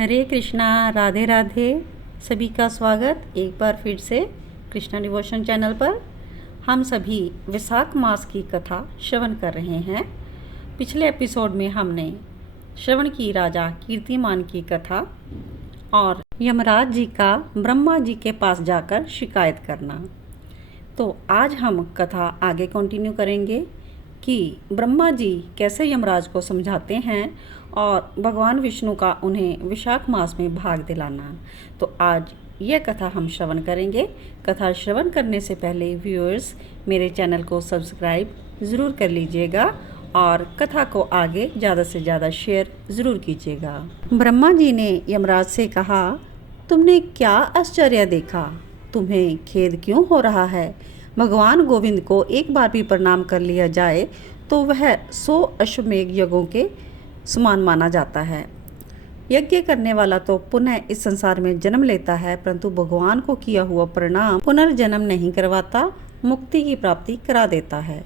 हरे कृष्णा, राधे राधे। सभी का स्वागत एक बार फिर से कृष्णा डिवोशन चैनल पर। हम सभी वैशाख मास की कथा श्रवण कर रहे हैं। पिछले एपिसोड में हमने श्रवण की राजा कीर्तिमान की कथा और यमराज जी का ब्रह्मा जी के पास जाकर शिकायत करना। तो आज हम कथा आगे कंटिन्यू करेंगे कि ब्रह्मा जी कैसे यमराज को समझाते हैं और भगवान विष्णु का उन्हें वैशाख मास में भाग दिलाना। तो आज यह कथा हम श्रवण करेंगे। कथा श्रवण करने से पहले व्यूअर्स मेरे चैनल को सब्सक्राइब ज़रूर कर लीजिएगा और कथा को आगे ज़्यादा से ज़्यादा शेयर ज़रूर कीजिएगा। ब्रह्मा जी ने यमराज से कहा, तुमने क्या आश्चर्य देखा? तुम्हें खेद क्यों हो रहा है? भगवान गोविंद को एक बार भी प्रणाम कर लिया जाए तो वह 100 अश्वमेघ यज्ञों के समान माना जाता है। यज्ञ करने वाला तो पुनः इस संसार में जन्म लेता है, परंतु भगवान को किया हुआ प्रणाम पुनर्जन्म नहीं करवाता, मुक्ति की प्राप्ति करा देता है।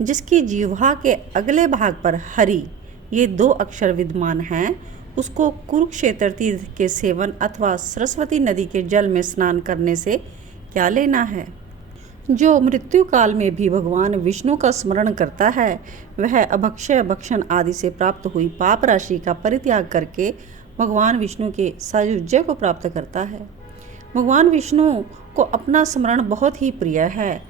जिसकी जिह्वा के अगले भाग पर हरि ये 2 अक्षर विद्यमान हैं, उसको कुरुक्षेत्र तीर्थ के सेवन अथवा सरस्वती नदी के जल में स्नान करने से क्या लेना है। जो मृत्यु काल में भी भगवान विष्णु का स्मरण करता है, वह अभक्षय भक्षण आदि से प्राप्त हुई पाप राशि का परित्याग करके भगवान विष्णु के सायुज्य को प्राप्त करता है। भगवान विष्णु को अपना स्मरण बहुत ही प्रिय है।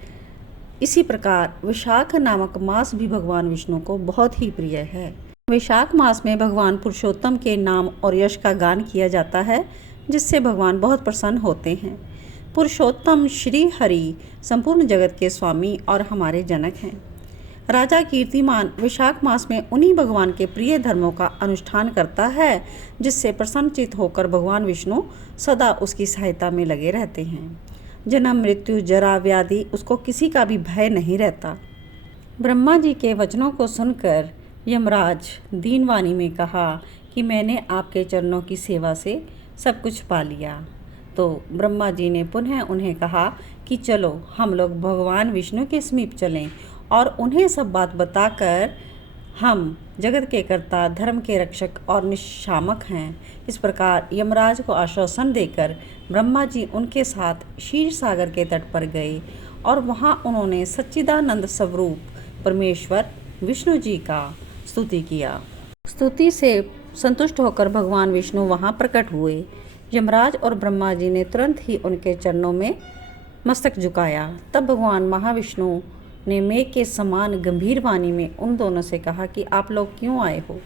इसी प्रकार वैशाख नामक मास भी भगवान विष्णु को बहुत ही प्रिय है। वैशाख मास में भगवान पुरुषोत्तम के नाम और यश का गान किया जाता है, जिससे भगवान बहुत प्रसन्न होते हैं। पुरुषोत्तम श्री हरि संपूर्ण जगत के स्वामी और हमारे जनक हैं। राजा कीर्तिमान वैशाख मास में उन्हीं भगवान के प्रिय धर्मों का अनुष्ठान करता है, जिससे प्रसन्नचित होकर भगवान विष्णु सदा उसकी सहायता में लगे रहते हैं। जन्म मृत्यु जरा व्याधि उसको किसी का भी भय नहीं रहता। ब्रह्मा जी के वचनों को सुनकर यमराज दीनवाणी में कहा कि मैंने आपके चरणों की सेवा से सब कुछ पा लिया। तो ब्रह्मा जी ने पुनः उन्हें कहा कि चलो हम लोग भगवान विष्णु के समीप चलें और उन्हें सब बात बताकर हम जगत के कर्ता, धर्म के रक्षक और निशामक हैं। इस प्रकार यमराज को आश्वासन देकर ब्रह्मा जी उनके साथ क्षीर सागर के तट पर गए और वहाँ उन्होंने सच्चिदानंद स्वरूप परमेश्वर विष्णु जी का स्तुति किया। स्तुति से संतुष्ट होकर भगवान विष्णु वहाँ प्रकट हुए। यमराज और ब्रह्मा जी ने तुरंत ही उनके चरणों में मस्तक झुकाया। तब भगवान महाविष्णु ने मेघ के समान गंभीर वाणी में उन दोनों से कहा कि आप लोग क्यों आए हो।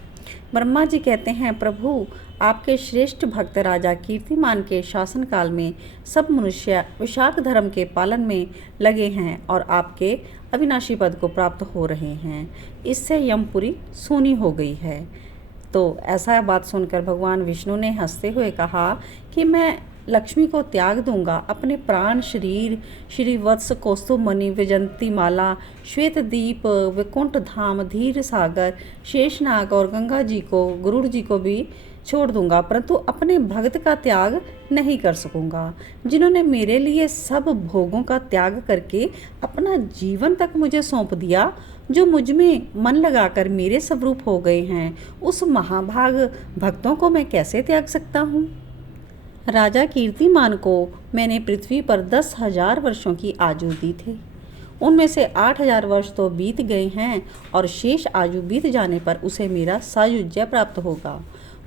ब्रह्मा जी कहते हैं, प्रभु आपके श्रेष्ठ भक्त राजा कीर्तिमान के शासन काल में सब मनुष्य वैशाख धर्म के पालन में लगे हैं और आपके अविनाशी पद को प्राप्त हो रहे हैं। इससे यमपुरी सूनी हो गई है। तो ऐसा बात सुनकर भगवान विष्णु ने हंसते हुए कहा कि मैं लक्ष्मी को त्याग दूंगा, अपने प्राण शरीर श्री वत्स कौस्तुभ मणि वैजंती माला श्वेत दीप वैकुंठ धाम धीर सागर शेषनाग और गंगा जी को गरुड़ जी को भी छोड़ दूंगा, परंतु अपने भक्त का त्याग नहीं कर सकूंगा, जिन्होंने मेरे लिए सब भोगों का त्याग करके अपना जीवन तक मुझे सौंप दिया, जो मुझ में मन लगाकर मेरे स्वरूप हो गए हैं। उस महाभाग भक्तों को मैं कैसे त्याग सकता हूँ। राजा कीर्तिमान को मैंने पृथ्वी पर 10,000 वर्षों की आयु दी थी। उनमें से 8,000 वर्ष तो बीत गए हैं और शेष आयु बीत जाने पर उसे मेरा सायुज्य प्राप्त होगा।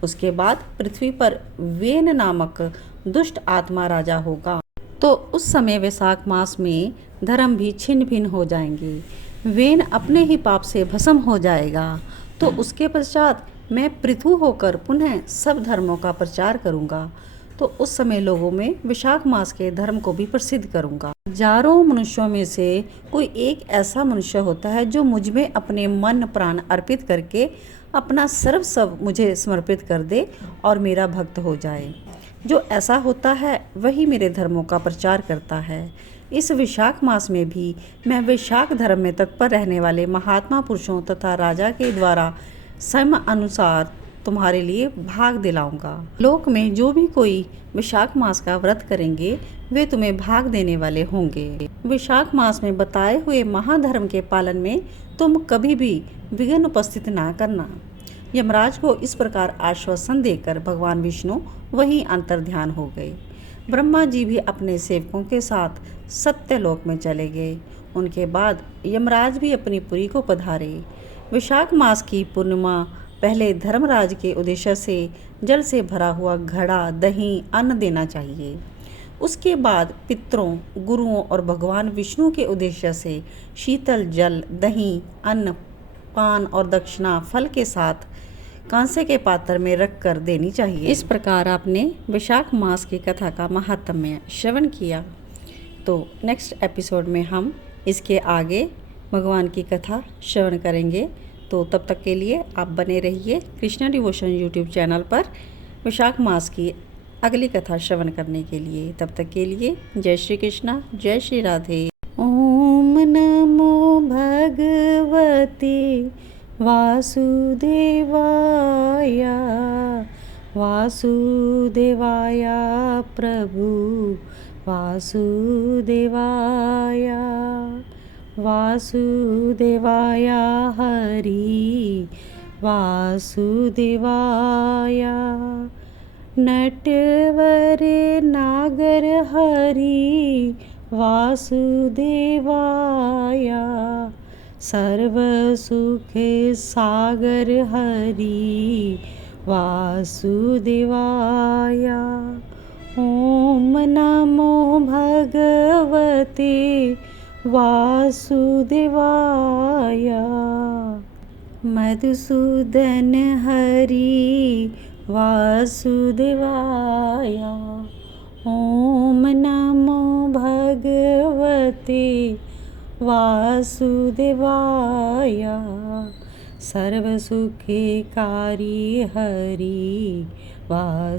उसके बाद पृथ्वी पर वेन नामक दुष्ट आत्मा राजा होगा। तो उस समय वैशाख मास में धर्म भी छिन्न भिन्न हो जाएंगे। वेन अपने ही पाप से भस्म हो जाएगा। तो उसके पश्चात मैं पृथु होकर पुनः सब धर्मों का प्रचार करूंगा। तो उस समय लोगों में वैशाख मास के धर्म को भी प्रसिद्ध करूंगा। हजारों मनुष्यों में से कोई एक ऐसा मनुष्य होता है जो मुझ में अपने मन प्राण अर्पित करके अपना सर्वस्व मुझे समर्पित कर दे और मेरा भक्त हो जाए। जो ऐसा होता है वही मेरे धर्मों का प्रचार करता है। इस वैशाख मास में भी मैं वैशाख धर्म में तत्पर रहने वाले महात्मा पुरुषों तथा राजा के द्वारा समय अनुसार तुम्हारे लिए भाग दिलाऊंगा। लोक में जो भी कोई वैशाख मास का व्रत करेंगे वे तुम्हें भाग देने वाले होंगे। वैशाख मास में बताए हुए महाधर्म के पालन में तुम कभी भी विघ्न उपस्थित ना करना। यमराज को इस प्रकार आश्वासन देकर भगवान विष्णु वहीं अंतर्ध्यान हो गए। ब्रह्मा जी भी अपने सेवकों के साथ सत्यलोक में चले गए। उनके बाद यमराज भी अपनी पुरी को पधारे। वैशाख मास की पूर्णिमा पहले धर्मराज के उद्देश्य से जल से भरा हुआ घड़ा, दही, अन्न देना चाहिए। उसके बाद पितरों, गुरुओं और भगवान विष्णु के उद्देश्य से शीतल जल, दही, अन्न, पान और दक्षिणा फल के साथ कांसे के पात्र में रख कर देनी चाहिए। इस प्रकार आपने वैशाख मास की कथा का महात्म्य श्रवण किया। तो नेक्स्ट एपिसोड में हम इसके आगे भगवान की कथा श्रवण करेंगे। तो तब तक के लिए आप बने रहिए कृष्णा डिवोशन यूट्यूब चैनल पर वैशाख मास की अगली कथा श्रवण करने के लिए। तब तक के लिए जय श्री कृष्णा, जय श्री राधे। ओम नमो भगवते वासुदेवाय, वासुदेवाय प्रभु वासुदेवाय, वासुदेवाय हरि वासुदेवाय, नटवर नागर हरि वासुदेवाय, सर्वसुख सागर हरि वासुदेवाय। ओम नमो भगवते वासुदेवाय, मधुसूदन हरि वासुदेवाय। ओम नमो भगवते वासुदेवाय, सर्वसुखकारी हरि वासुदेवाय।